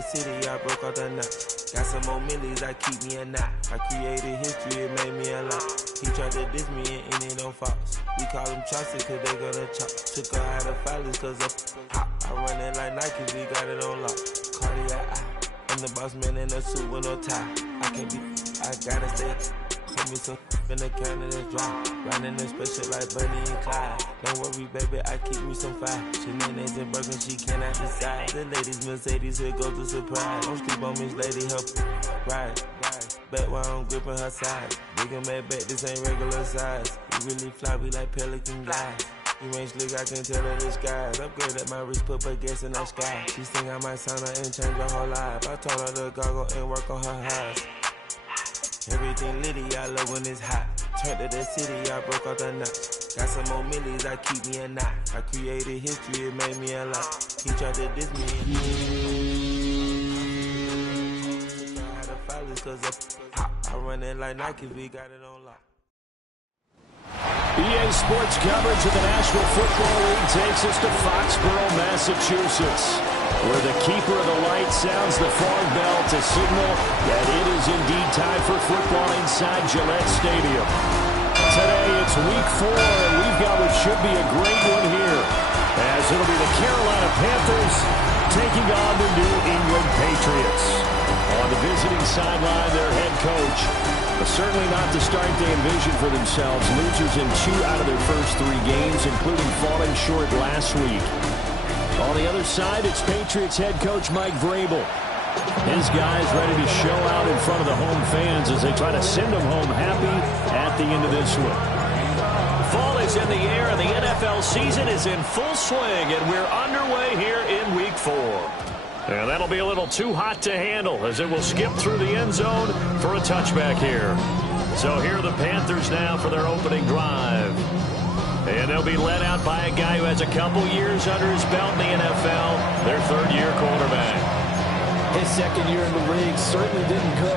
the city, I broke out the knot. Got some more millies, I keep me a knot. I created history, it made me a lot. He tried to diss me and it on Fox. We call them chopsticks cause they gonna chop. Took her out of filers cause of hop. I run it like Nike, we got it on lock. Cardiac eye. I'm the boss man in a suit with no tie. I can't be, I gotta stay. Put me some in the can of the dry. Riding the special like Bunny and Clyde. Don't worry, baby, I keep me some fire. Shenanigans and Birkin, she cannot decide. The ladies Mercedes, here goes the surprise. Don't sleep on Miss Lady, help ride. Back while I'm gripping her side. Big and mad back, this ain't regular size. We really fly, we like pelican guys. You ain't slick, I can tell her the skies. Upgrade at my wrist, put gas in the sky. She think I might sign her and change her whole life. I told her to goggle and work on her highs. Everything litty, I love when it's hot. Turned to the city, I broke out the knot. Got some more millies, I keep me a knot. I created history, it made me a lot. He tried to diss me. I had a filers cause of hop. I run it like Nike, we got it on lock. EA Sports coverage of the National Football League takes us to Foxborough, Massachusetts, where the keeper of the light sounds the fog bell to signal that it is indeed time for football inside Gillette Stadium. Today it's week 4, and we've got what should be a great one here, as it'll be the Carolina Panthers taking on the New England Patriots. On the visiting sideline, their head coach, but certainly not the start they envisioned for themselves. Losers in 2 out of their first 3 games, including falling short last week. On the other side, it's Patriots head coach Mike Vrabel. His guys ready to show out in front of the home fans as they try to send them home happy at the end of this one. Fall is in the air and the NFL season is in full swing, and we're underway here in week 4. And that'll be a little too hot to handle as it will skip through the end zone for a touchback here. So here are the Panthers now for their opening drive. And they'll be led out by a guy who has a couple years under his belt in the NFL, their third-year quarterback. His second year in the league certainly didn't go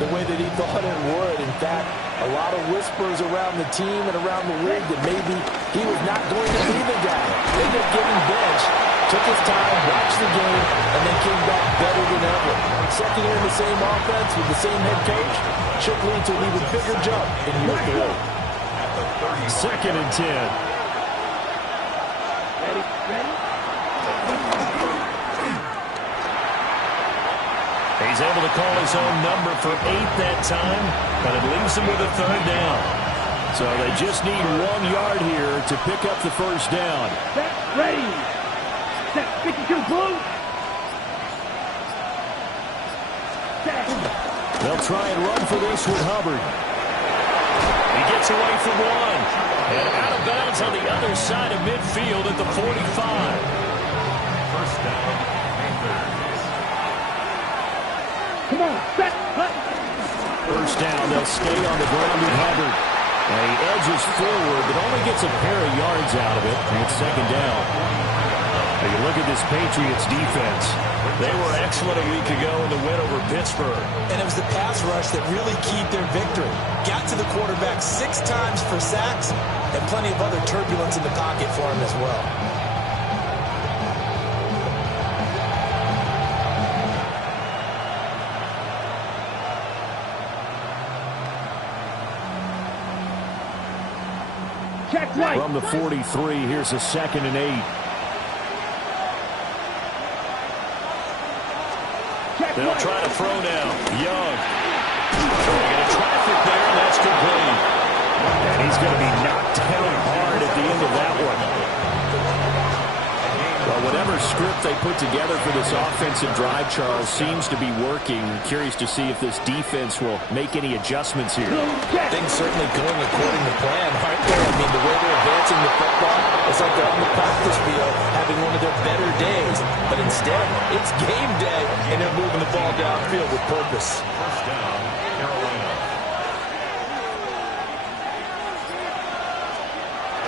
the way that he thought it would. In fact, a lot of whispers around the team and around the league that maybe he was not going to be the guy. They ended up getting benched, took his time, watched the game, and then came back better than ever. Second year in the same offense with the same head coach should lead to an even bigger jump in year 3. Second and 10. Ready? He's able to call his own number for 8 that time, but it leaves him with a third down. So they just need 1 yard here to pick up the first down. Set, ready. Set, 52, blue. Set. They'll try and run for this with Hubbard. He gets away from 1. And out of bounds on the other side of midfield at the 45. First down, Panthers. Come on, set, cut. First down, they'll stay on the ground with Hubbard. And he edges forward, but only gets a pair of yards out of it. And it's second down. Now you look at this Patriots defense. They were excellent a week ago in the win over Pittsburgh. And it was the pass rush that really keyed their victory. Got to the quarterback 6 times for sacks and plenty of other turbulence in the pocket for him as well. Check right. From the 43, here's a 2nd and 8. They'll try to throw now. Young. Trying to get a traffic there, and that's complete. And he's going to be knocked down hard at the end of that one. Well, whatever script they put together for this offensive drive, Charles, seems to be working. Curious to see if this defense will make any adjustments here. Things certainly going according to plan, aren't they? I mean, the way they're advancing the football, it's like they're on the practice field having one of their better days. But instead, it's game day, and they're moving the ball downfield with purpose. First down, Carolina.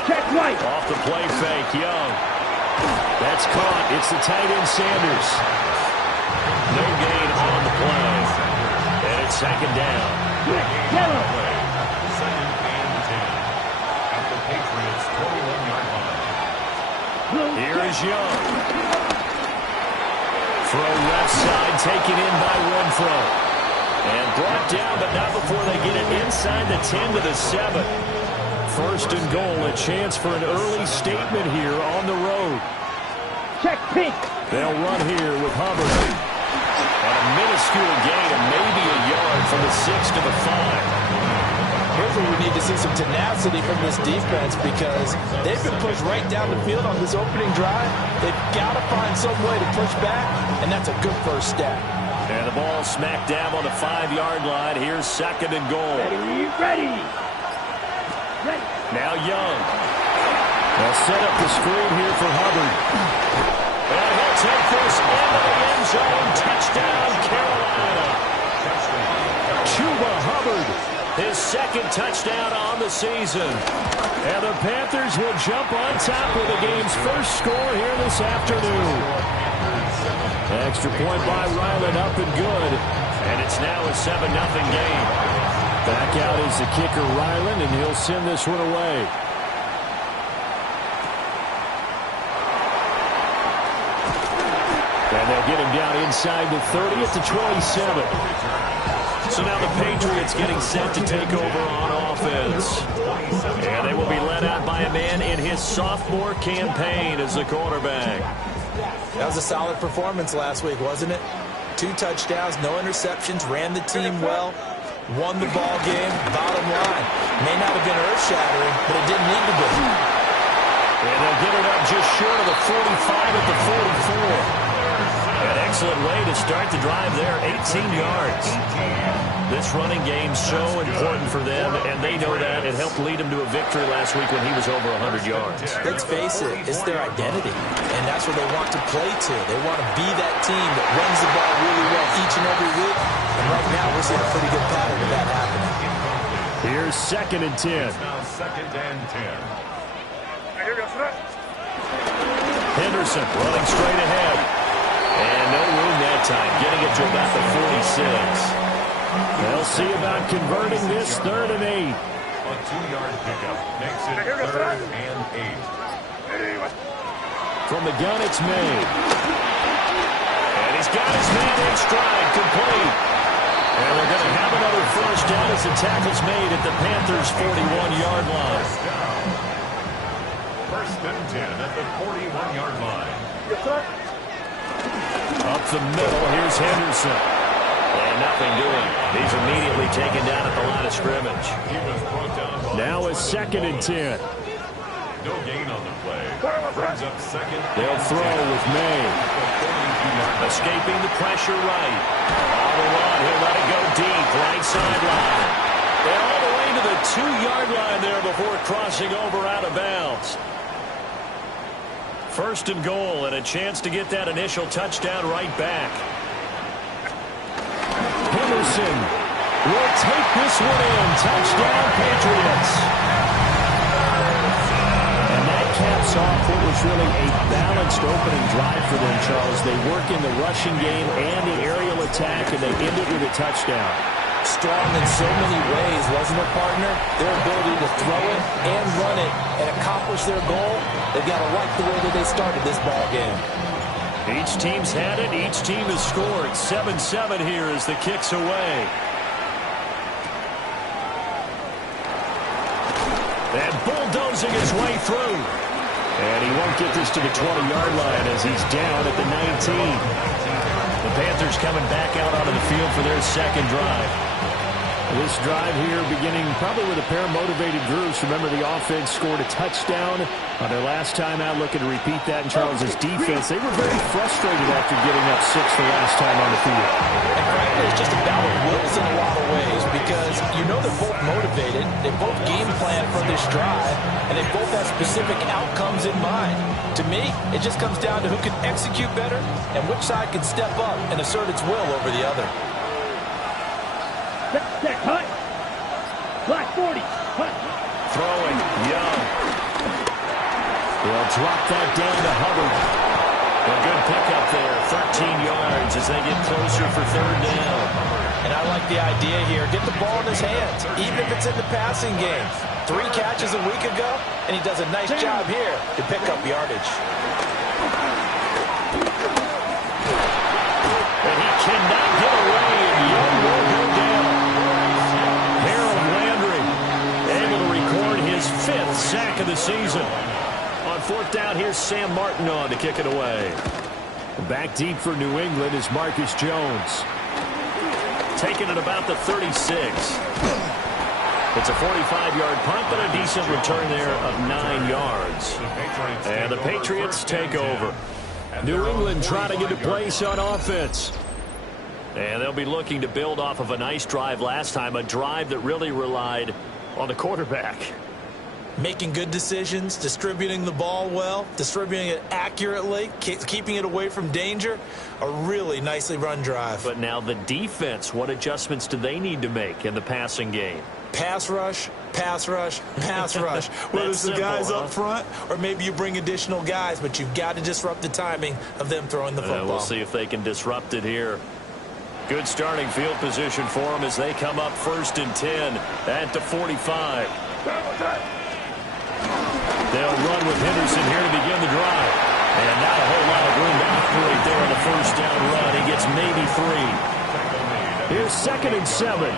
Check right. Off the play fake, Young. That's caught. It's the tight end Sanders. No gain on the play. And it's second down. Yellow. Second and 10. At the Patriots' 21-yard line. Here is Young. Throw left side, taken in by Renfro. And brought down, but not before they get it inside the 10 to the 7. First and goal, a chance for an early statement here on the road. Check pink. They'll run here with Hubbard. And a minuscule gain of maybe a yard from the 6 to the 5. Here's where we need to see some tenacity from this defense because they've been pushed right down the field on this opening drive. They've got to find some way to push back, and that's a good first step. And the ball smacked down on the 5-yard line. Here's second and goal. Ready. Now Young. They'll set up the screen here for Hubbard. And he'll take this into the end zone. Touchdown, Carolina. Chuba Hubbard, his second touchdown on the season. And the Panthers will jump on top with the game's first score here this afternoon. Extra point by Ryland, up and good. And it's now a 7-0 game. Back out is the kicker, Ryland, and he'll send this one away. And they'll get him down inside the 30 at the 27. So now the Patriots getting set to take over on offense. And they will be led out by a man in his sophomore campaign as the quarterback. That was a solid performance last week, wasn't it? 2 touchdowns, no interceptions, ran the team well, won the ball game. Bottom line, may not have been earth-shattering, but it didn't need to be. And they'll get it up just short of the 45 at the 44. An excellent way to start the drive there, 18 yards. This running game's so important for them, and they know that. It helped lead them to a victory last week when he was over 100 yards. Let's face it, it's their identity, and that's what they want to play to. They want to be that team that runs the ball really well each and every week, and right now we're seeing a pretty good pattern of that happening. Here's second and 10. Now second and 10. Henderson running straight ahead. And no room that time, getting it to about the 46. They'll see about converting this 3rd and 8. A 2-yard pickup makes it 3rd and 8. From the gun, it's made. And he's got his man in stride, complete. And they're going to have another first down as the tackle's made at the Panthers' 41-yard line. First and 10 at the 41-yard line. Up the middle, here's Henderson. And nothing doing. He's immediately taken down at the line of scrimmage. He was brought down. Now it's second and 10. No gain on the play. Brings up second. They'll throw with May. Escaping the pressure right. On the run, he'll let it go deep. Right sideline. And all the way to the 2-yard line there before crossing over out of bounds. First and goal, and a chance to get that initial touchdown right back. Henderson will take this one in. Touchdown, Patriots. And that caps off what was really a balanced opening drive for them, Charles. They work in the rushing game and the aerial attack, and they end it with a touchdown. Strong in so many ways, wasn't it, partner? Their ability to throw it and run it and accomplish their goal, they've got to like the way that they started this ball game. Each team's had it. Each team has scored. 7-7 here as the kick's away. And bulldozing his way through. And he won't get this to the 20-yard line as he's down at the 19. The Panthers coming back out onto the field for their second drive. This drive here beginning probably with a pair of motivated groups. Remember, the offense scored a touchdown on their last time out, looking to repeat that in Charles's defense. They were very frustrated after getting up 6 the last time on the field. And frankly, it's just a battle of wills in a lot of ways because you know they're both motivated, they both game plan for this drive, and they both have specific outcomes in mind. To me, it just comes down to who can execute better and which side can step up and assert its will over the other. Set, hut. Black 40, hut. Throwing, Young. They'll drop that down to Hubbard. A good pickup there, 13 yards as they get closer for 3rd down. And I like the idea here. Get the ball in his hands, even if it's in the passing game. 3 catches a week ago, and he does a nice job here to pick up yardage. season. On fourth down, here's Sam Martin on to kick it away. Back deep for New England is Marcus Jones. Taking it about the 36. It's a 45-yard punt, but a decent return there of 9 yards. And the Patriots take over. New England trying to get a place on offense. And they'll be looking to build off of a nice drive last time, a drive that really relied on the quarterback. Making good decisions, distributing the ball well, distributing it accurately, keeping it away from danger. A really nicely run drive. But now the defense, what adjustments do they need to make in the passing game? Pass rush, pass rush, pass rush. Whether it's the guys up front or maybe you bring additional guys, but you've got to disrupt the timing of them throwing the football. We'll see if they can disrupt it here. Good starting field position for them as they come up 1st and 10 at the 45. They'll run with Henderson here to begin the drive. And not a whole lot of room to operate there on the first down run. He gets maybe 3. Here's 2nd and 7.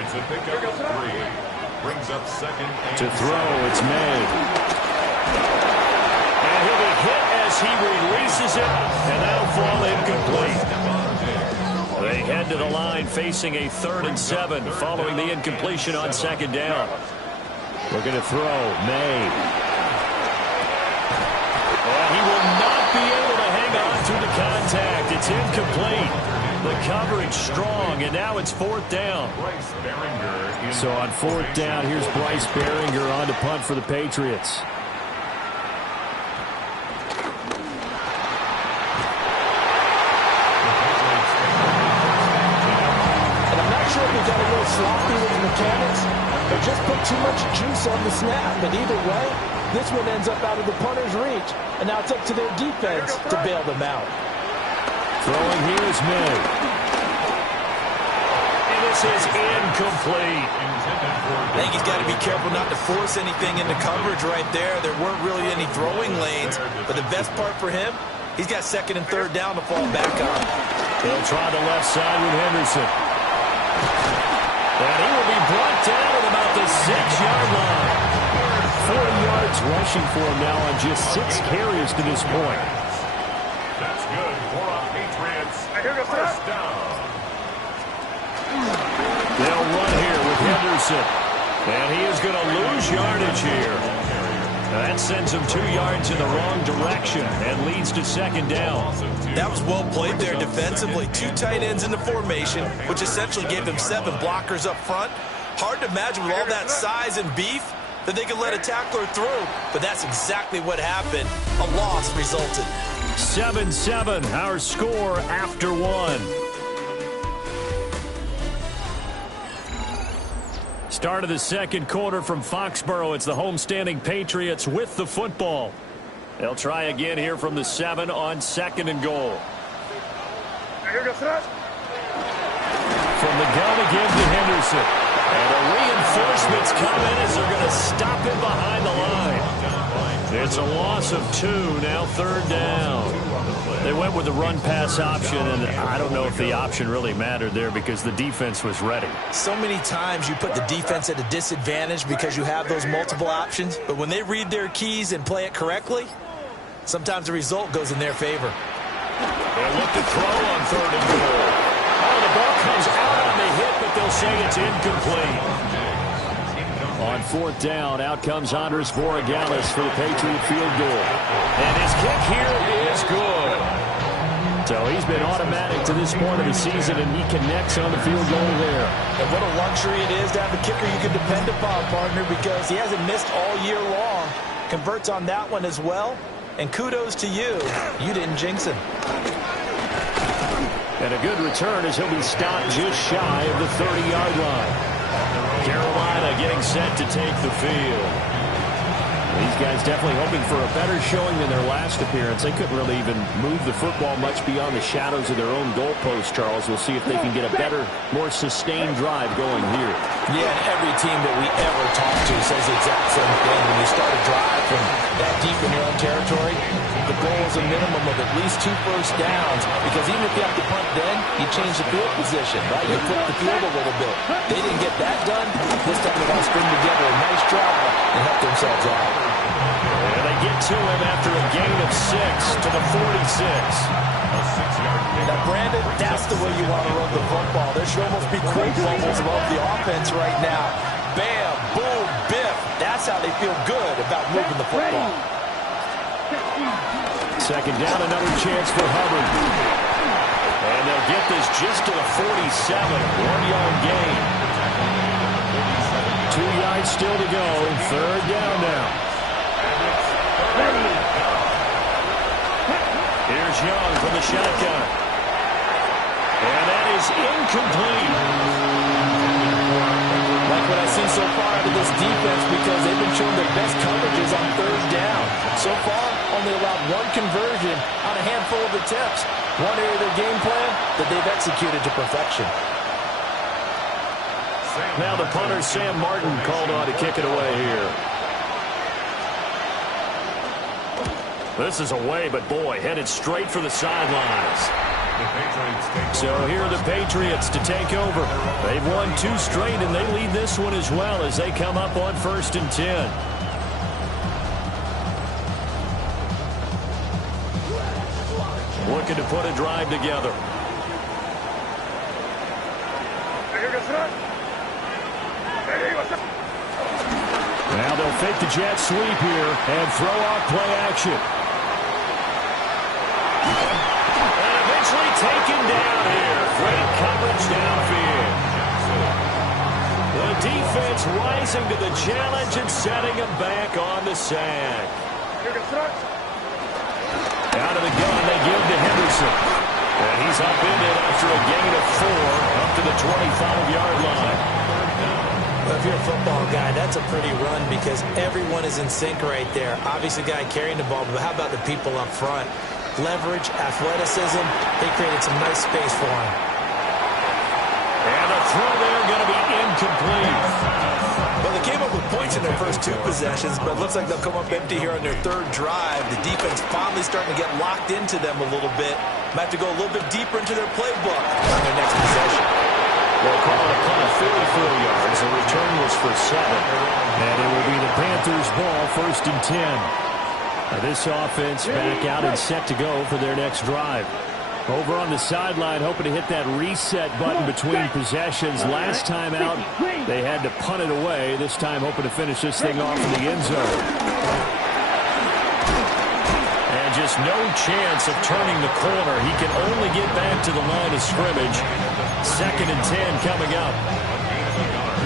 It's a pickup of 3. Brings up 2nd and to throw, it's made. And he'll be hit as he releases it, and that'll fall incomplete. They head to the line facing a 3rd and 7 following the incompletion on 2nd down. Looking to throw, May. And he will not be able to hang on to the contact. It's incomplete. The coverage strong, and now it's 4th down. So on 4th down, here's Bryce Behringer on to punt for the Patriots. And I'm not sure if he got a little sloppy with the mechanics or just put too much juice on the snap. But either way, this one ends up out of the punter's reach. And now it's up to their defense to bail them out. Throwing here is May. And this is incomplete. I think he's got to be careful not to force anything into coverage right there. There weren't really any throwing lanes. But the best part for him, he's got 2nd and 3rd down to fall back on. They'll try the left side with Henderson. And he will be brought down at about the 6-yard line. 40 yards rushing for him now on just 6 carries to this point. That's good for a Patriots first down. They'll run here with Henderson. And he is going to lose yardage here. That sends him 2 yards in the wrong direction and leads to 2nd down. That was well played there defensively. 2 tight ends in the formation, which essentially gave him 7 blockers up front. Hard to imagine with all that size and beef that they could let a tackler through. But that's exactly what happened. A loss resulted. 7-7, our score after 1. Start of the 2nd quarter from Foxborough. It's the homestanding Patriots with the football. They'll try again here from the 7 on 2nd and goal. From the gun again to Henderson. And the reinforcements come in as they're going to stop him behind the line. It's a loss of 2, now 3rd down. They went with the run-pass option, and I don't know if the option really mattered there because the defense was ready. So many times you put the defense at a disadvantage because you have those multiple options, but when they read their keys and play it correctly, sometimes the result goes in their favor. They'll look to throw on 3rd and goal. Oh, the ball comes out on the hit, but they'll say it's incomplete. On 4th down, out comes Andres Voragalis for the Patriot field goal. And his kick here is good. So he's been automatic to this point of the season, and he connects on the field goal there. And what a luxury it is to have a kicker you can depend upon, partner, because he hasn't missed all year long. Converts on that one as well. And kudos to you. You didn't jinx him. And a good return as he'll be stopped just shy of the 30-yard line. Carolina getting set to take the field. These guys definitely hoping for a better showing than their last appearance. They couldn't really even move the football much beyond the shadows of their own goalpost, Charles. We'll see if they can get a better, more sustained drive going here. Yeah, and every team that we ever talk to says the exact same thing. When you start a drive from that deep in your own territory, the goal is a minimum of at least 2 first downs, because even if you have to punt then, you change the field position, right? You flip the field a little bit. They didn't get that done. This time they got to string together a nice drive and help themselves out. And they get to him after a gain of 6 to the 46. A 6-yard pickup. Now, Brandon, that's the way you want to run the football. There should almost be quick bubbles above the offense right now. Bam, boom, biff. That's how they feel good about moving the football. Second down, another chance for Hubbard. And they'll get this just to the 47. 1-yard gain. 2 yards still to go. Third down now. Here's Young from the shotgun. And that is incomplete. Like what I've seen so far out of this defense, because they've been showing their best coverages on third down. So far, only allowed 1 conversion on a handful of attempts. One area of their game plan that they've executed to perfection. Now the punter, Sam Martin, called on to kick it away here. This is away, but boy, headed straight for the sidelines. So here are the Patriots to take over. They've won 2 straight, and they lead this one as well as they come up on 1st and 10. Looking to put a drive together. Now they'll fake the jet sweep here and throw off play action. And eventually taken down here. Great coverage downfield. The defense rising to the challenge and setting him back on the sack. Out of the gun, they give to Henderson. And he's upended after a gain of 4 up to the 25-yard line. Well, if you're a football guy, that's a pretty run because everyone is in sync right there. Obviously, the guy carrying the ball, but how about the people up front? Leverage, athleticism, they created some nice space for him. And the throw there going to be incomplete. Well, they came up with points in their first 2 possessions, but it looks like they'll come up empty here on their 3rd drive. The defense finally starting to get locked into them a little bit. Might have to go a little bit deeper into their playbook on their next possession. They'll call it a punt of 44 yards. The return was for 7. And it will be the Panthers' ball, 1st and 10. Now this offense back out and set to go for their next drive. Over on the sideline, hoping to hit that reset button between possessions. Last time out, they had to punt it away. This time, hoping to finish this thing off in the end zone. And just no chance of turning the corner. He can only get back to the line of scrimmage. 2nd and 10 coming up.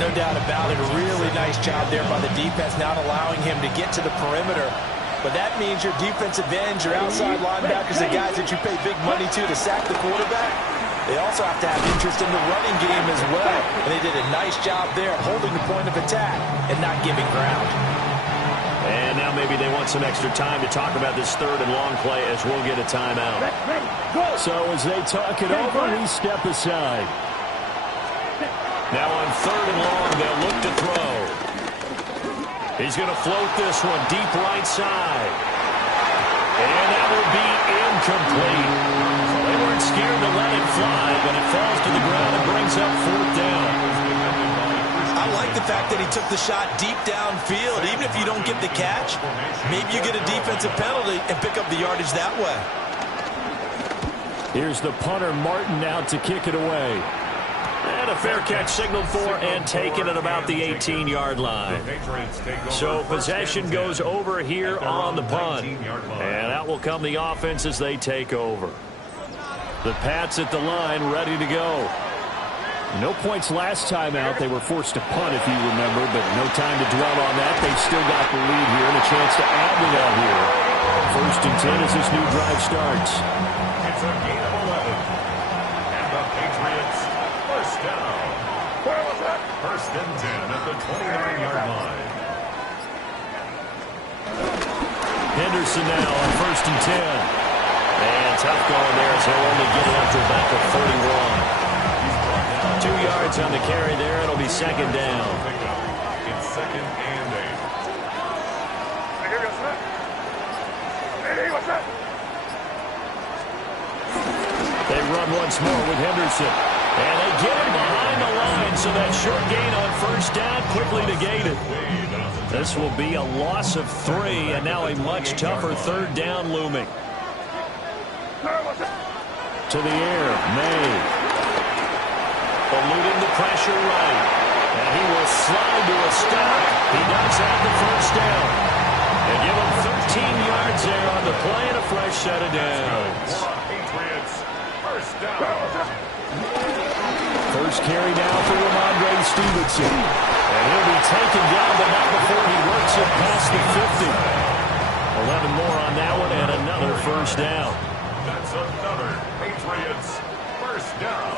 No doubt about it. A really nice job there by the defense, not allowing him to get to the perimeter. But that means your defensive ends, your outside linebackers, the guys that you pay big money to sack the quarterback, they also have to have interest in the running game as well. And they did a nice job there holding the point of attack and not giving ground. And now maybe they want some extra time to talk about this 3rd and long play as we'll get a timeout. So as they talk it over, we step aside. Now on 3rd and long, they'll look to throw. He's going to float this one deep right side. And that will be incomplete. They weren't scared to let it fly, but it falls to the ground and brings up 4th down. I like the fact that he took the shot deep downfield. Even if you don't get the catch, maybe you get a defensive penalty and pick up the yardage that way. Here's the punter, Martin, out to kick it away. And a fair catch signaled for and taken at about the 18-yard line. So possession goes over here on the punt. And out will come the offense as they take over. The Pats at the line ready to go. No points last time out. They were forced to punt, if you remember, but no time to dwell on that. They've still got the lead here and a chance to add to that here. 1st and 10 as this new drive starts. It's a gain of 11. And the Patriots, 1st down. 1st and 10 at the 29-yard line. Henderson now on 1st and 10. And tough going there as he'll only get it up to about the 41. 2 yards on the carry there. It'll be 2nd down. It's 2nd and 8. run once more with Henderson. And they get him behind the line, so that short gain on first down quickly negated. This will be a loss of 3, and now a much tougher third down looming. To the air, May. Eluding the pressure right. And he will slide to a stop. He does have the first down. They give him 13 yards there on the play and a fresh set of downs. Patriots, first down. First carry now for Ramondre Stevenson. And he'll be taken down, but not before he works it past the 50. 11 more on that one and another first down. That's another Patriots first down.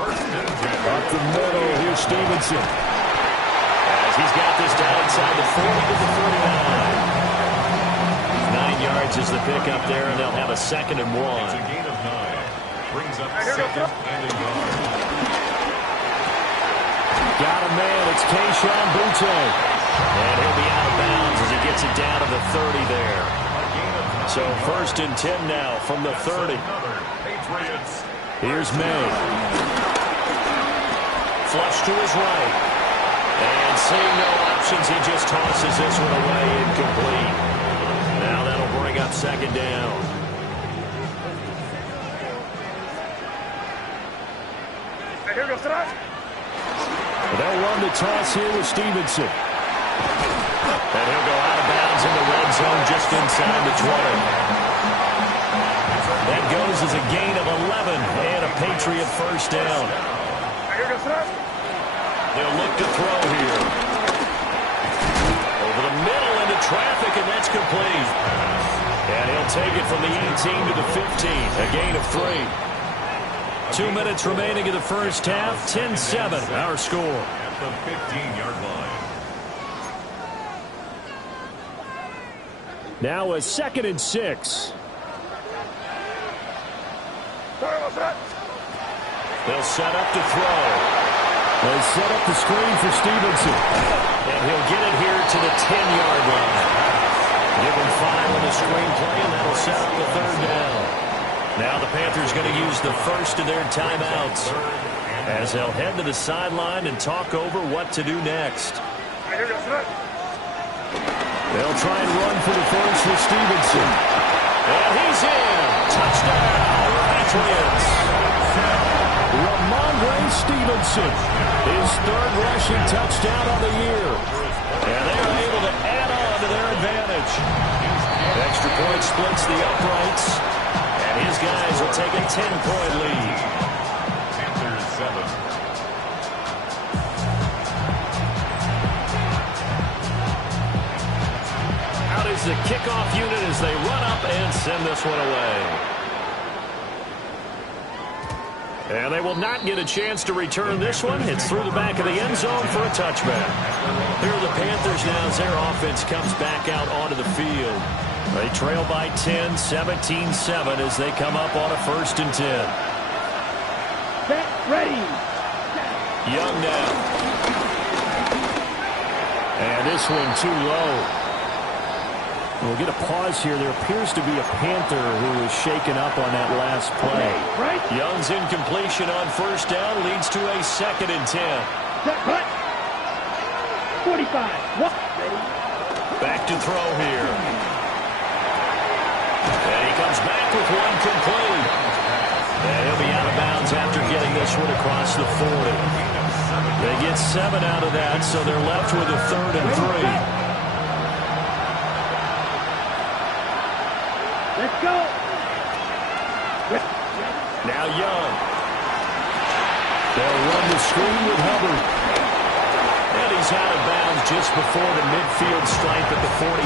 First and 10. Up the middle, here's Stevenson. As he's got this down inside the 40 to the 49. 9 yards is the pickup there, and they'll have a 2nd and 1. It's a gain of 9. Brings up 2nd and a yard. Got a man, it's Keyshawn Butte. And he'll be out of bounds as he gets it down to the 30 there. So 1st and 10 now from the 30. Patriots. Here's May. Flush to his right. And seeing no options, he just tosses this one away incomplete. Now that'll bring up 2nd down. They'll run the toss here with Stevenson. And he'll go out of bounds in the red zone just inside the 20. That goes as a gain of 11 and a Patriot first down. They'll look to throw here. Over the middle into traffic, and that's complete. And he'll take it from the 18 to the 15, a gain of 3. 2 minutes remaining in the first half, 10-7, our score. At the 15-yard line. Now a 2nd and 6. They'll set up to throw. They set up the screen for Stevenson. And he'll get it here to the 10-yard line. Give him 5 on the screen play, and that'll set up the 3rd down. Now the Panthers going to use the first of their timeouts as they'll head to the sideline and talk over what to do next. They'll try and run for the first with Stevenson. And he's in. Touchdown, Patriots. Ramondre Stevenson, his 3rd rushing touchdown on the year. And they are able to add on to their advantage. Extra point splits the uprights. And his guys will take a 10-point lead. Panthers 7. Out is the kickoff unit as they run up and send this one away. And they will not get a chance to return this one. It's through the back of the end zone for a touchback. Here are the Panthers now as their offense comes back out onto the field. They trail by 10, 17-7 as they come up on a 1st and 10. Set, ready. Young now. And this one too low. We'll get a pause here. There appears to be a Panther who was shaken up on that last play. Right. Young's incompletion on first down leads to a 2nd and 10. Set, cut. 45. What? Ready. Back to throw here. And he comes back with one complete. And he'll be out of bounds after getting this one across the 40. They get 7 out of that, so they're left with a 3rd and 3. Let's go. Now Young. They'll run the screen with Hubbard. And he's out of bounds just before the midfield stripe at the 49.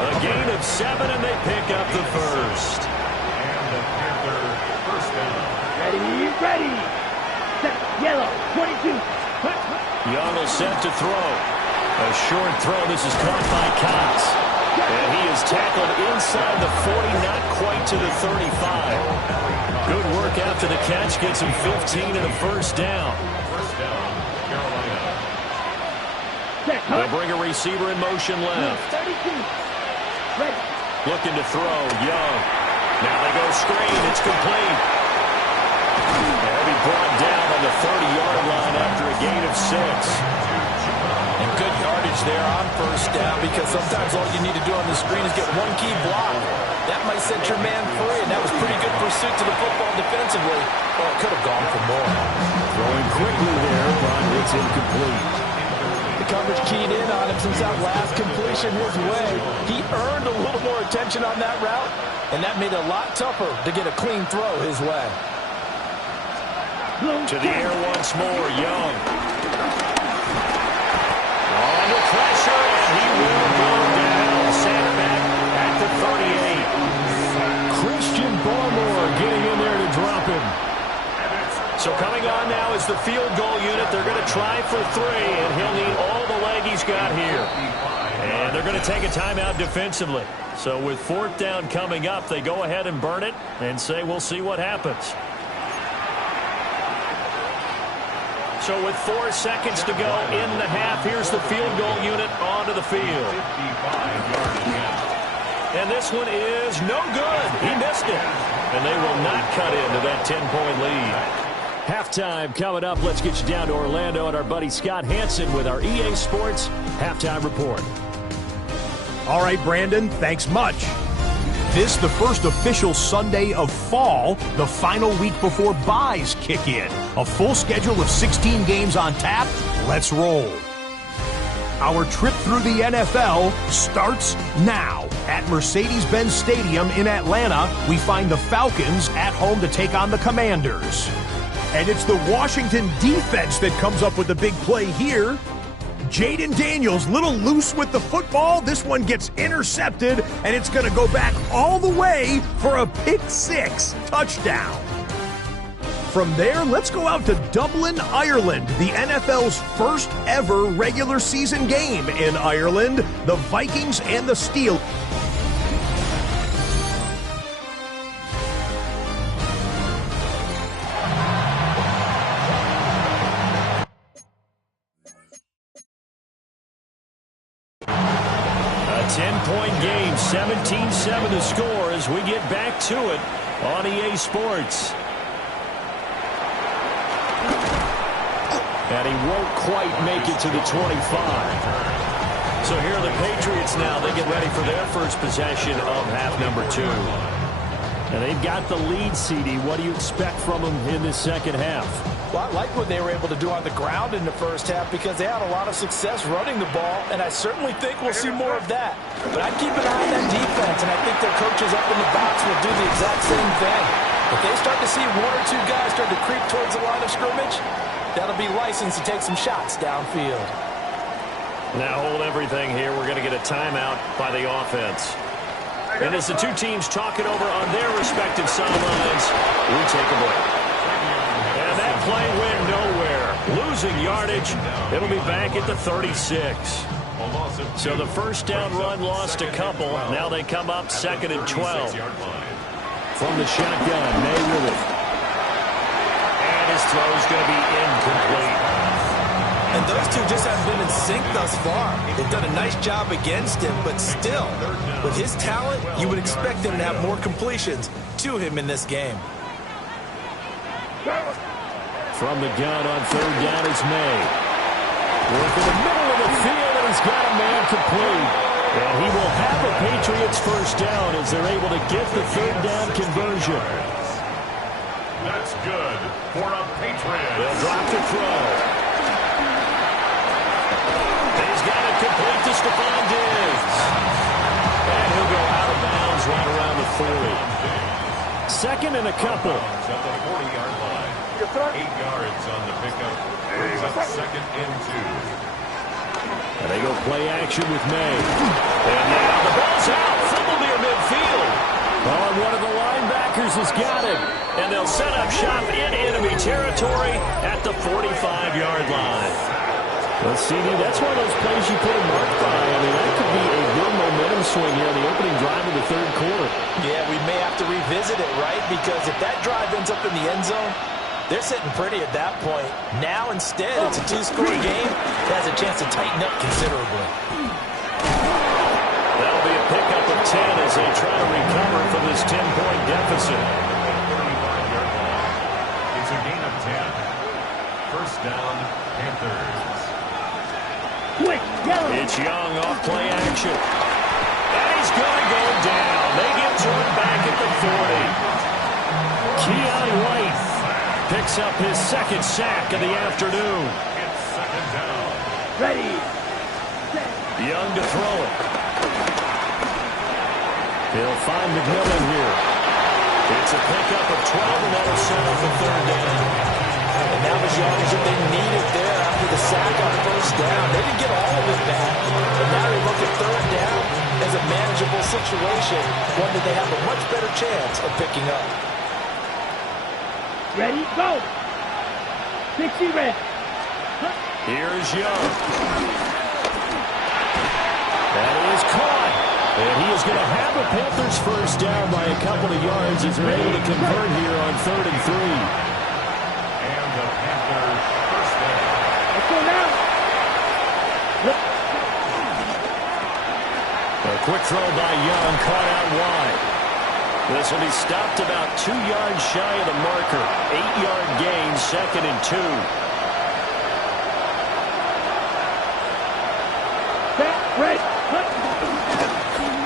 A gain of 7, and they pick up the first. And the Panther first down. Ready, ready. Set, yellow, 22. Young will set to throw. A short throw. This is caught by Cox. And he is tackled inside the 40, not quite to the 35. Good work after the catch. Gets him 15 and a first down. First down, Carolina. They'll bring a receiver in motion left. 32. Ready. Looking to throw, Young. Now they go screen. It's complete. They'll be brought down on the 30-yard line after a gain of 6. And good yardage there on first down, because sometimes all you need to do on the screen is get one key block. That might set your man free, and that was pretty good pursuit to the football defensively. Well, it could have gone for more. Throwing quickly there, but it's incomplete. The coverage keyed in on him since that last completion his way. He earned a little more attention on that route, and that made it a lot tougher to get a clean throw his way. To the air once more, Young. Under pressure, and he will go down. Sent back at the 38. Christian Barmore getting in there to drop him. So coming on now is the field goal unit. They're going to try for 3, and he'll need all the leg he's got here. And they're going to take a timeout defensively. So with 4th down coming up, they go ahead and burn it and say we'll see what happens. So with 4 seconds to go in the half, here's the field goal unit onto the field. And this one is no good. He missed it. And they will not cut into that 10-point lead. Halftime coming up. Let's get you down to Orlando and our buddy Scott Hansen with our EA Sports Halftime Report. All right, Brandon, thanks much. This the first official Sunday of fall, the final week before byes kick in. A full schedule of 16 games on tap. Let's roll. Our trip through the NFL starts now. At Mercedes-Benz Stadium in Atlanta, we find the Falcons at home to take on the Commanders. And it's the Washington defense that comes up with the big play here. Jaden Daniels, little loose with the football. This one gets intercepted, and it's going to go back all the way for a pick-6 touchdown. From there, let's go out to Dublin, Ireland, the NFL's first ever regular season game in Ireland, the Vikings and the Steelers. A 10-point game, 17-7 to score as we get back to it on EA Sports. And he won't quite make it to the 25. So here are the Patriots now. They get ready for their first possession of half number 2. And they've got the lead, CD. What do you expect from them in this second half? Well, I like what they were able to do on the ground in the first half because they had a lot of success running the ball, and I certainly think we'll see more of that. But I'd keep an eye on that defense, and I think their coaches up in the box will do the exact same thing. If they start to see 1 or 2 guys start to creep towards the line of scrimmage, that'll be licensed to take some shots downfield. Now hold everything here. We're going to get a timeout by the offense. And as the two teams talk it over on their respective sidelines, we take a break. And that play went nowhere. Losing yardage. It'll be back at the 36. So the first down run lost a couple. Now they come up 2nd and 12. From the shotgun, May with it. His throw is going to be incomplete. And those two just haven't been in sync thus far. They've done a nice job against him, but still, with his talent, you would expect him to have more completions to him in this game. From the gun on 3rd down is May. Work in the middle of the field, and he's got a man complete. And he will have a Patriots first down as they're able to get the 3rd down conversion. That's good for a Patriot. They'll drop the throw. He's got it complete to Stephon Diggs. And he'll go out of bounds right around the 40. 2nd and a couple. At the 40-yard line. 8 yards on the pickup. Brings up 2nd and 2. And they go play action with May. And now the ball's out. Fumble near midfield. Oh, and one of the linebackers has got it. And they'll set up shop in enemy territory at the 45-yard line. Well, CD, that's one of those plays you put a mark by. I mean, that could be a real momentum swing here on the opening drive of the 3rd quarter. Yeah, we may have to revisit it, right? Because if that drive ends up in the end zone, they're sitting pretty at that point. Now, instead, it's a 2-score game. It has a chance to tighten up considerably. That'll be a pickup of 10 10 as they try to recover from this 10-point deficit. It's a gain of 10. First down, Panthers. Quick, yellow. It's Young off play action. And he's going to go down. They get to him back at the 40. Keon White picks up his second sack of the afternoon. It's second down. Ready. Young to throw it. He'll find McMillan here. It's a pickup of 12, and that'll set up the third down. And that was yardage that they needed there after the sack on first down. They didn't get all of it back. But now they look at third down as a manageable situation, one that they have a much better chance of picking up. Ready, go. 60 red. Here's Young. That is caught. And he is going to have a Panthers first down by a couple of yards as they're able to convert here on 3rd and 3. And the Panthers first down. Let's go now. A quick throw by Young, caught out wide. This will be stopped about 2 yards shy of the marker. 8-yard gain, 2nd and 2. Right.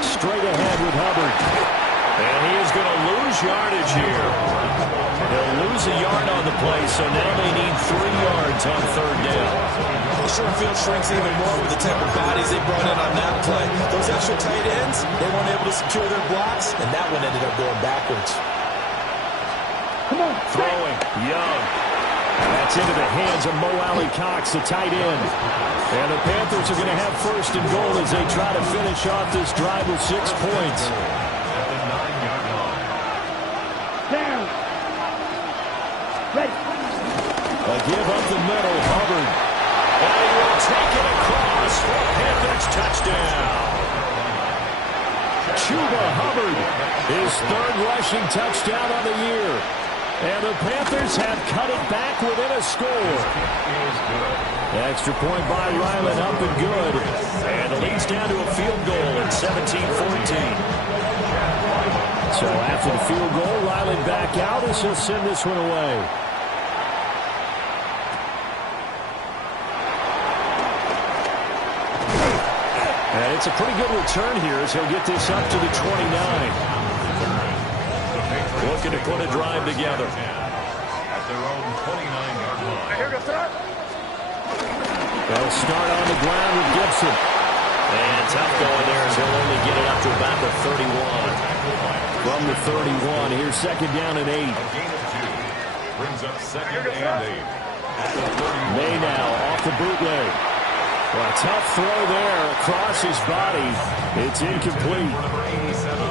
Straight ahead with Hubbard. And he is going to lose yardage here. He'll lose a yard on the play, so now they need 3 yards on 3rd down. The short field shrinks even more with the type of bodies they brought in on that play. Those extra tight ends, they weren't able to secure their blocks, and that one ended up going backwards. Come on. Throwing, Young. That's into the hands of Mo Alley Cox, the tight end. And the Panthers are going to have 1st and goal as they try to finish off this drive with 6 points. At the 9-yard line. Down. Ready. A give up the middle, Hubbard. And he will take it across for a Panthers touchdown. Chuba Hubbard, his 3rd rushing touchdown on the year. And the Panthers have cut it back within a score. Extra point by Ryland, up and good. And the lead's down to a field goal at 17-14. So after the field goal, Ryland back out as he'll send this one away. And it's a pretty good return here as he'll get this up to the 29. Looking to put a drive together. At their own 29-yard line. They'll start on the ground with Gibson. And tough going there as he'll only get it up to about the 31. From the 31, here's 2nd down and 8. A gain of 2. Brings up 2nd and 8. At the 31. May now off the bootleg. Well, a tough throw there across his body. It's incomplete.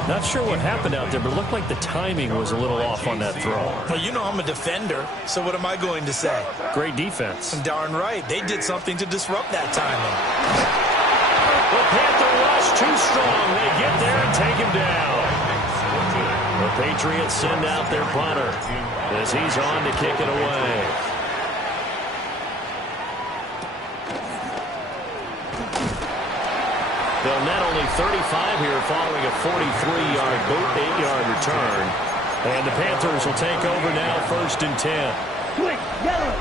Not sure what happened out there, but it looked like the timing was a little off on that throw. Well, you know I'm a defender, so what am I going to say? Great defense. Darn right. They did something to disrupt that timing. The Panther rush too strong. They get there and take him down. The Patriots send out their punter as he's on to kick it away. They'll net only 35 here following a 43-yard boot, 8-yard return. And the Panthers will take over now 1st and 10. Quick, yellow.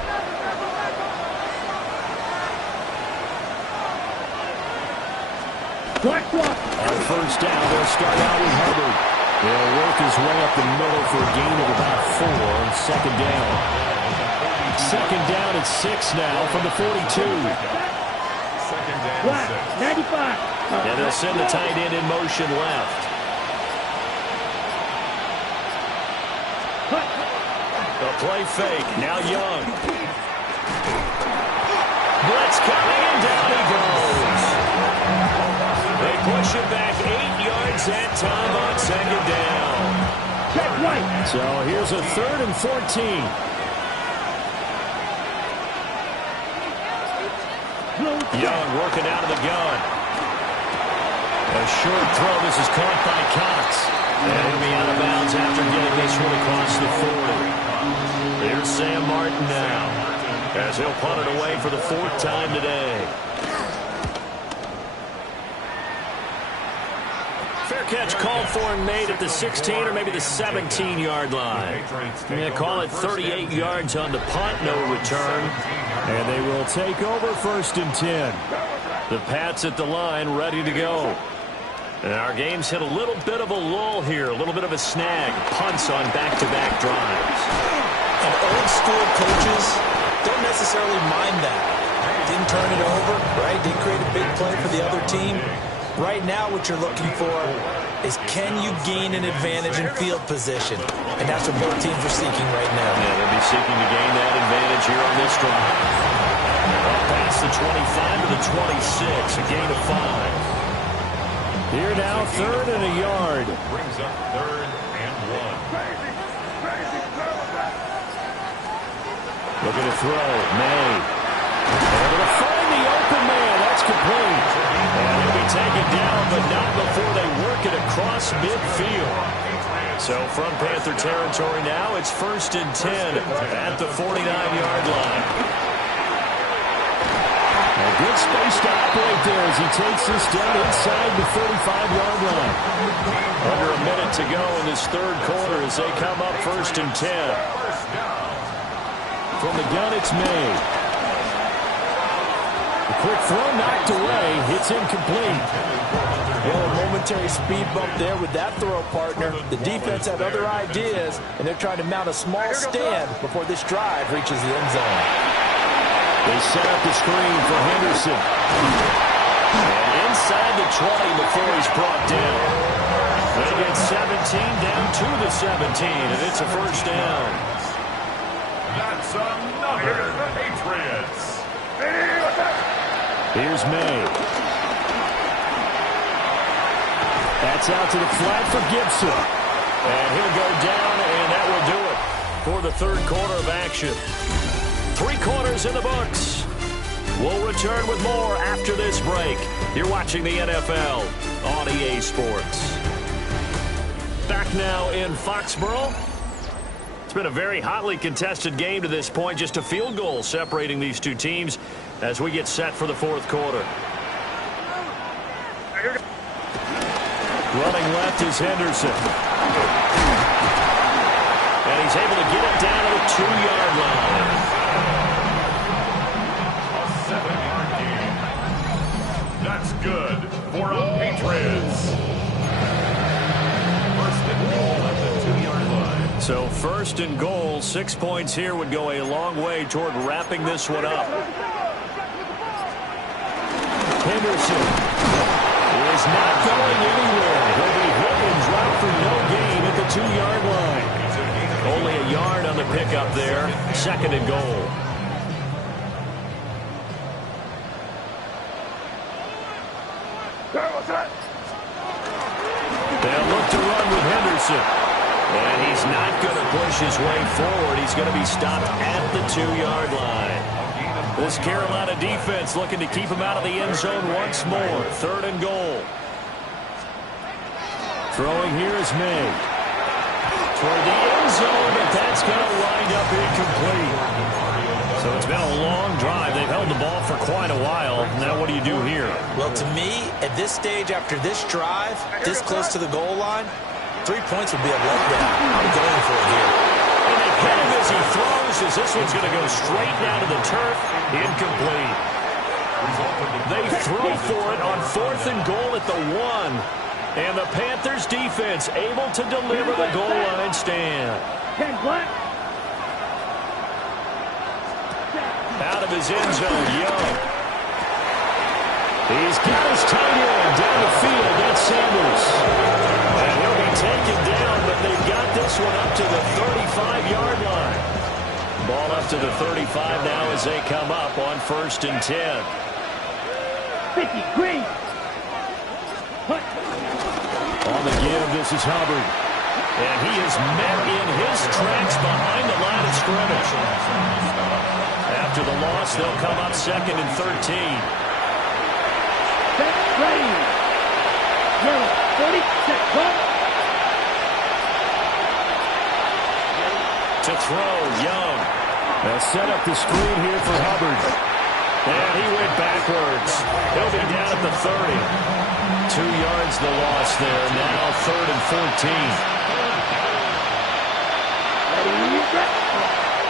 Black block. On 1st down, they'll start out with Hubbard. He'll work his way up the middle for a gain of about 4 on 2nd down. 2nd down at 6 now from the 42. 2nd and Black, 6. 95. And they'll send the tight end in motion left. The play fake. Now Young. Blitz coming, and down he goes. They push him back 8 yards that time on 2nd down. Check right. So here's a 3rd and 14. Young working out of the gun. A short throw. This is caught by Cox. And he'll be out of bounds after getting this one across the 40. Here's Sam Martin now as he'll punt it away for the 4th time today. Fair Fair catch called for and made at the 16 or maybe the 17-yard line. I'm going to call it 38 yards on the punt, no return. And they will take over 1st and 10. The Pats at the line, ready to go. And our game's hit a little bit of a lull here, a little bit of a snag. Punts on back-to-back drives. And old-school coaches don't necessarily mind that. Didn't turn it over, right? Didn't create a big play for the other team. Right now what you're looking for is can you gain an advantage in field position? And that's what both teams are seeking right now. Yeah, they'll be seeking to gain that advantage here on this drive. Up past the 25 to the 26, a gain of 5. Here now, 3rd and a yard. Brings up 3rd and 1. Looking to throw, May. Able to find the open man. That's complete. And he'll be taken down, but not before they work it across midfield. So from Panther territory now, it's 1st and 10 at the 49-yard line. A good space to operate there as he takes this down inside the 35-yard line. Under a minute to go in this 3rd quarter as they come up 1st and 10. From the gun, it's May. The quick throw knocked away. It's incomplete. Well, a momentary speed bump there with that throw, partner. The defense had other ideas, and they're trying to mount a small stand before this drive reaches the end zone. They set up the screen for Henderson. And inside the 20 before he's brought down. They get 17 down to the 17, and it's a 1st down. That's another Patriots. Here's May. That's out to the flat for Gibson. And he'll go down, and that will do it for the 3rd quarter of action. 3 quarters in the books. We'll return with more after this break. You're watching the NFL on EA Sports. Back now in Foxborough. It's been a very hotly contested game to this point. Just a field goal separating these two teams as we get set for the 4th quarter. Running left is Henderson. And he's able to get it down to the 2-yard line. A 7-yard gain. That's good for a Patriots. 1st and goal at the 2-yard line. So 1st and goal, 6 points here would go a long way toward wrapping this one up. Henderson is not going anywhere. He'll be hit and dropped for no gain at the 2-yard line. Only a yard on the pickup there. 2nd and goal. They'll look to run with Henderson. And he's not going to push his way forward. He's going to be stopped at the 2-yard line. This Carolina defense looking to keep him out of the end zone once more. 3rd and goal. Throwing here is May. Toward the end zone, but that's going to wind up incomplete. So it's been a long drive. They've held the ball for quite a while. Now what do you do here? Well, to me, at this stage, after this drive, this close to the goal line, 3 points would be a letdown. I'm going for it here. And they get him as he throws, as this one's going to go straight down to the turf. Incomplete. They throw for it on 4th and goal at the 1. And the Panthers defense able to deliver the goal line stand. Out of his end zone, Young. He's got his tight end down the field. That's Sanders. And he'll be taken down, but they've got this one up to the 35-yard line. Ball up to the 35 now as they come up on 1st and 10. 50, green. On the give, this is Hubbard. And he is met in his tracks behind the line of scrimmage. After the loss, they'll come up 2nd and 13. Set, ready. Yellow, 40, set, go. To throw, Young. They'll set up the screen here for Hubbard. And he went backwards. He'll be down at the 30. 2 yards the loss there. Now 3rd and 14.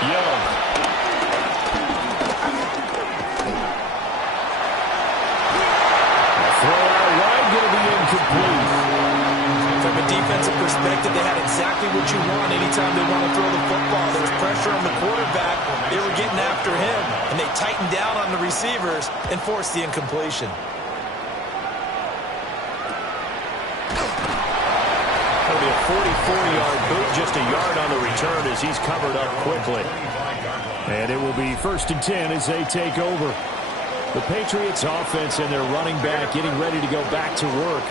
Young. Throw out wide, going to be incomplete. From a defensive perspective, they had exactly what you want anytime they want to throw the football. There was pressure on the quarterback. They were getting after him, and they tightened down on the receivers and forced the incompletion. That'll be a 44-yard boot, just a yard on the return as he's covered up quickly. And it will be 1st and 10 as they take over. The Patriots offense and their running back getting ready to go back to work.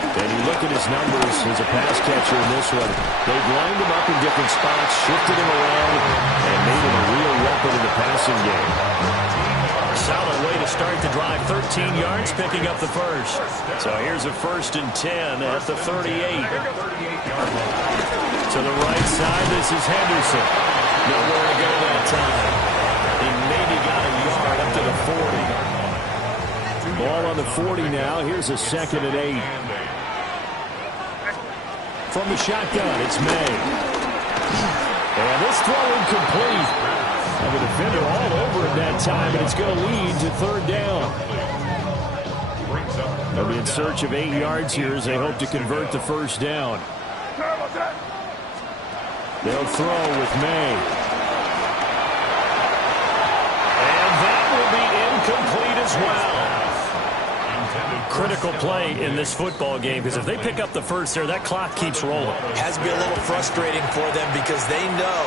And you look at his numbers as a pass catcher in this one. They've lined him up in different spots, shifted him around, and made him a real weapon in the passing game. A solid way to start the drive. 13 yards, picking up the first. So here's a 1st and 10 at the 38. To the right side, this is Henderson. Nowhere to go that time. He maybe got a yard up to the 40. Ball on the 40 now. Here's a 2nd and 8. From the shotgun, it's May. And this throw incomplete. And the defender all over it that time, and it's going to lead to 3rd down. They'll be in search of 8 yards here as they hope to convert the 1st down. They'll throw with May. And that will be incomplete as well. Critical play in this football game, because if they pick up the first there, that clock keeps rolling. Has to be a little frustrating for them because they know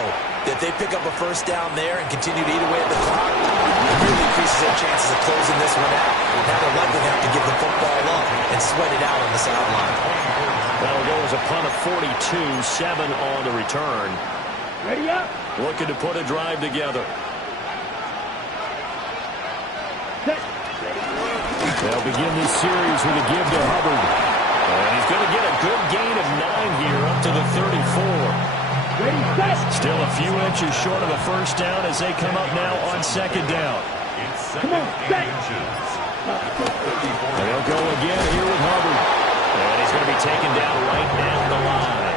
that they pick up a 1st down there and continue to eat away at the clock, it really increases their chances of closing this one out. Now they're likely to have to give the football up and sweat it out on the sideline. That'll go as a punt of 42, 7 on the return. Ready up. Looking to put a drive together. They'll begin this series with a give to Hubbard. And he's going to get a good gain of 9 here up to the 34. Ready, set. Still a few inches short of a 1st down as they come up now on 2nd down. Come on, set. They'll go again here with Hubbard. And he's going to be taken down right down the line.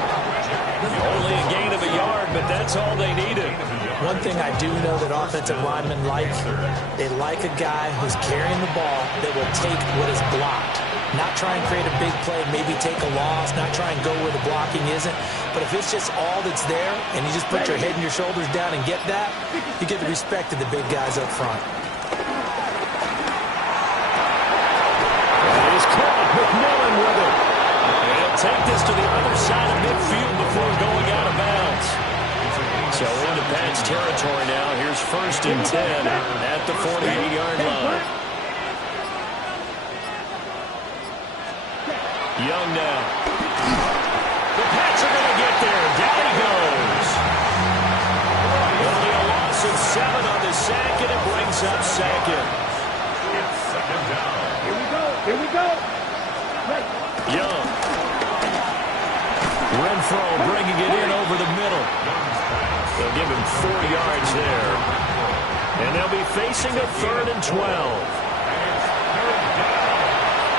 Only a gain of a yard, but that's all they needed. One thing I do know that offensive linemen like, they like a guy who's carrying the ball that will take what is blocked. Not try and create a big play, maybe take a loss, not try and go where the blocking isn't. But if it's just all that's there, and you just put your head and your shoulders down and get that, you get the respect of the big guys up front. That is caught. McMillan with it. He'll take this to the other side of midfield before going out of bounds. So into Pat's territory now. Here's 1st and 10 at the 48-yard line. Young now. The Pats are going to get there. Down he goes. Only a loss of 7 on the sack, and it brings up 2nd. It's 2nd down. Here we go. Here we go. Young. Renfro bringing it in over the middle. They'll give him 4 yards there. And they'll be facing a 3rd and 12.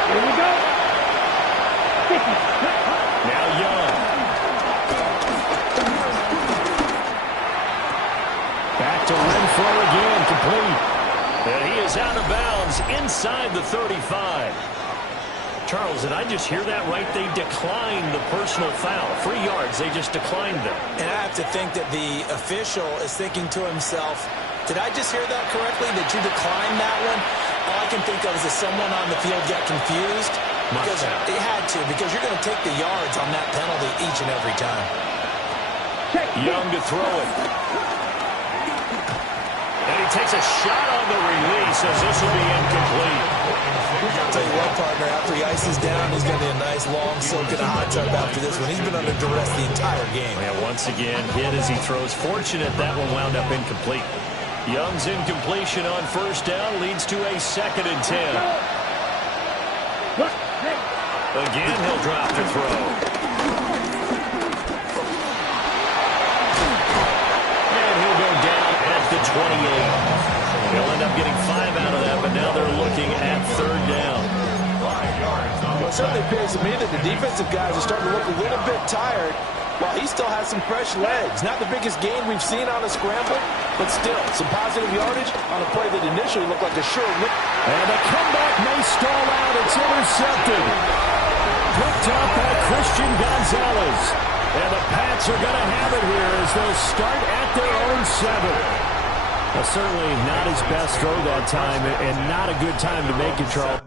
Here we go. Now Young. Back to Renfro again, complete. And he is out of bounds inside the 35. Charles, did I just hear that right? They declined the personal foul. 3 yards, they just declined them. And I have to think that the official is thinking to himself, did I just hear that correctly, that you declined that one? All I can think of is that someone on the field got confused. Because it had to, because you're going to take the yards on that penalty each and every time. Young to throw it. And he takes a shot on the release as this will be incomplete. I'll tell you what, partner, after he ices down, he's going to be a nice long soak in a hot tub after this one. He's been under duress the entire game. And once again, hit as he throws. Fortunate that one wound up incomplete. Young's incompletion on 1st down leads to a 2nd and 10. Again, he'll drop the throw. And he'll go down at the 28. They'll end up getting 5 out of that, but now they're looking at 3rd down. Well, it certainly appears to me that the defensive guys are starting to look a little bit tired, while he still has some fresh legs. Not the biggest gain we've seen on a scramble, but still, some positive yardage on a play that initially looked like a sure win. And the comeback may stall out. It's intercepted. Picked up by Christian Gonzalez. And the Pats are going to have it here as they'll start at their own 7. Well, certainly not his best throw that time, and not a good time to make it, Charles.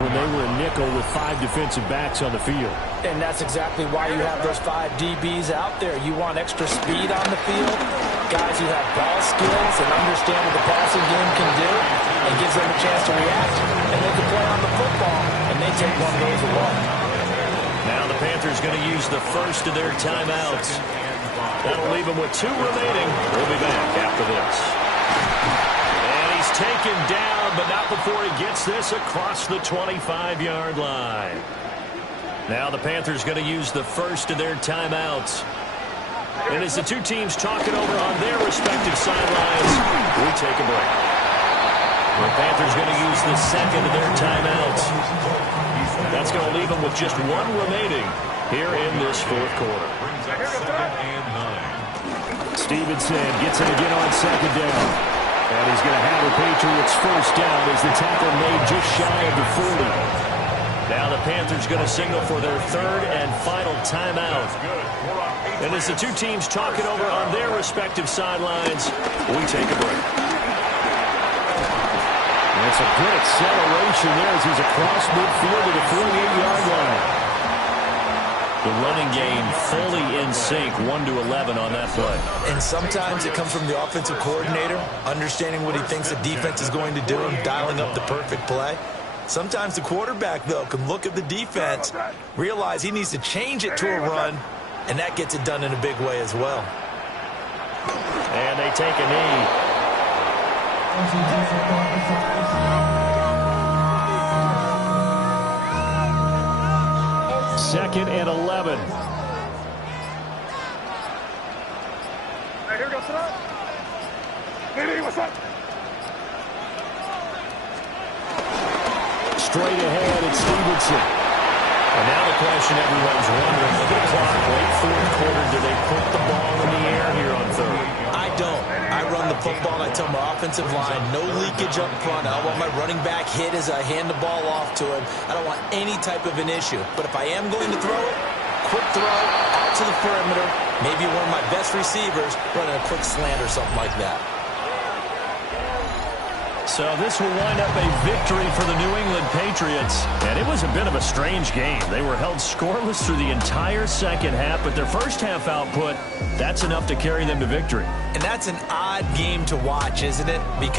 When they were a nickel with 5 defensive backs on the field. And that's exactly why you have those 5 DBs out there. You want extra speed on the field, guys who have ball skills and understand what the passing game can do, and gives them a chance to react, and they can play on the football, and they take one of those away. Now the Panthers going to use the first of their timeouts. That'll leave them with 2 remaining. We'll be back after this. Taken down, but not before he gets this across the 25-yard line. Now the Panthers going to use the first of their timeouts. And as the 2 teams talk it over on their respective sidelines, we take a break. The Panthers going to use the second of their timeouts. That's going to leave them with just 1 remaining here in this 4th quarter. Stevenson gets it again on 2nd down. And he's going to have the Patriots first down as the tackle made just shy of the 40. Now the Panthers going to signal for their 3rd and final timeout. And as the 2 teams talk it over on their respective sidelines, we take a break. And it's a good acceleration there as he's across midfield to the 48-yard line. The running game fully in sync, 1-11 on that play. And sometimes it comes from the offensive coordinator, understanding what he thinks the defense is going to do and dialing up the perfect play. Sometimes the quarterback, though, can look at the defense, realize he needs to change it to a run, and that gets it done in a big way as well. And they take a knee. 2nd and 11. Hey, here we go, sit up. Hey, what's up? Straight ahead, it's Stevenson. And now the question everyone's wondering, with the clock, late 4th quarter, do they put the ball in the air here on 3rd? I don't. I run the football, and I tell my offensive line, no leakage up front. I don't want my running back hit as I hand the ball off to him. I don't want any type of an issue. But if I am going to throw it, quick throw, out to the perimeter, maybe one of my best receivers running a quick slant or something like that. So this will wind up a victory for the New England Patriots. And it was a bit of a strange game. They were held scoreless through the entire 2nd half, but their first half output, that's enough to carry them to victory. And that's an odd game to watch, isn't it? Because